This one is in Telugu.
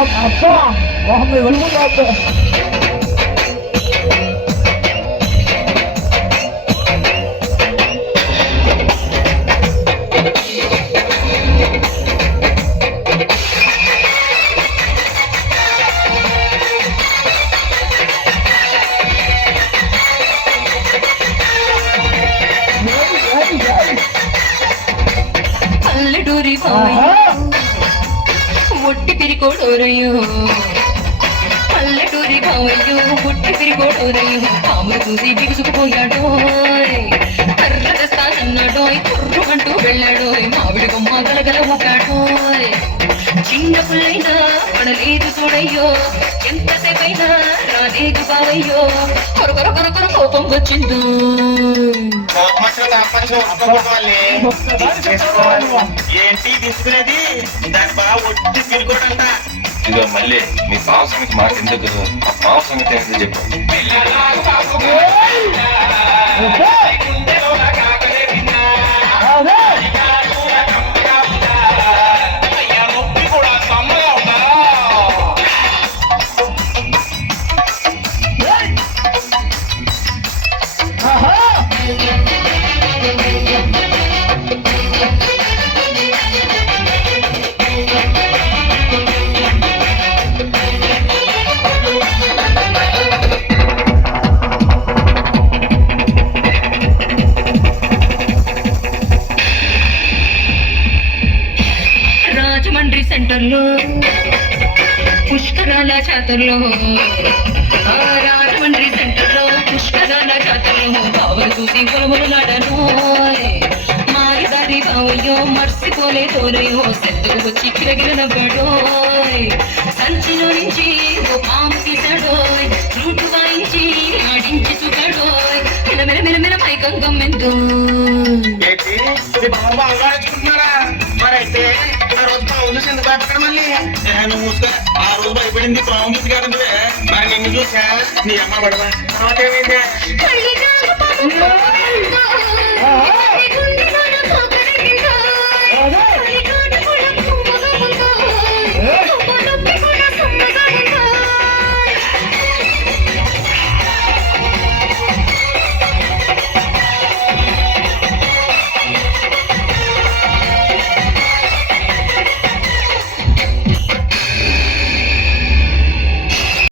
అబ్బా మొహం వెలుగుతా పల్లెటూరి ఒట్టి పిరికోడోరయ్యో పల్లెటూరి బావయ్యో ఒట్టి పిరికోడోరయ్యో పాములు చూసి బిగుసుకుపోయాడో కర్రదస్తానన్నాడోయ్ కుర్రుమంటూ వెళ్ళాడోయ్ మామిడి బొమ్మ గలగల ఊగాడో చిన్న పుల్లైనా పడలేదు చూడయ్యో ఎంతసేపైనా రాలేదు బావయ్యో కొరకొర కొరకొర కోపం వచ్చిందో ఏంటి తీసుకునేది దాని బాగా ఒట్టి తిరుగుడంట. ఇదిగో మళ్ళీ మీ బావ సంగతి మాట ఎందుకు ఆ బావ సంగతి ఏంటో చెప్పు. రాజమండ్రి సెంటర్లో పుష్కరాల జాతరలో రాజమండ్రి సెంటర్లో పుష్కరాల జాతరలో బావలు చూసి పొలములాడను మాయదారి బావయ్యో మర్చిపోలే తోరయ్యో సెత్తుకు వచ్చి కిరగిర నవ్వాడో సంచిలో నుంచి ఓ పాము తీశాడో ఫ్లూటు వాయించి ఆడించి చూపాడో మెల మెల మెల మైకం గమ్మెందో మరైతే ఆ రోజు పావు చూసి ఎందుకు భయపడతాడు మళ్ళీ నువ్వు మూసుకో. ఆ రోజు భయపడింది పావు మూసి కాదు మరి నిన్ను చూసా నీ అమ్మ పడదా తర్వాత ఏమైంది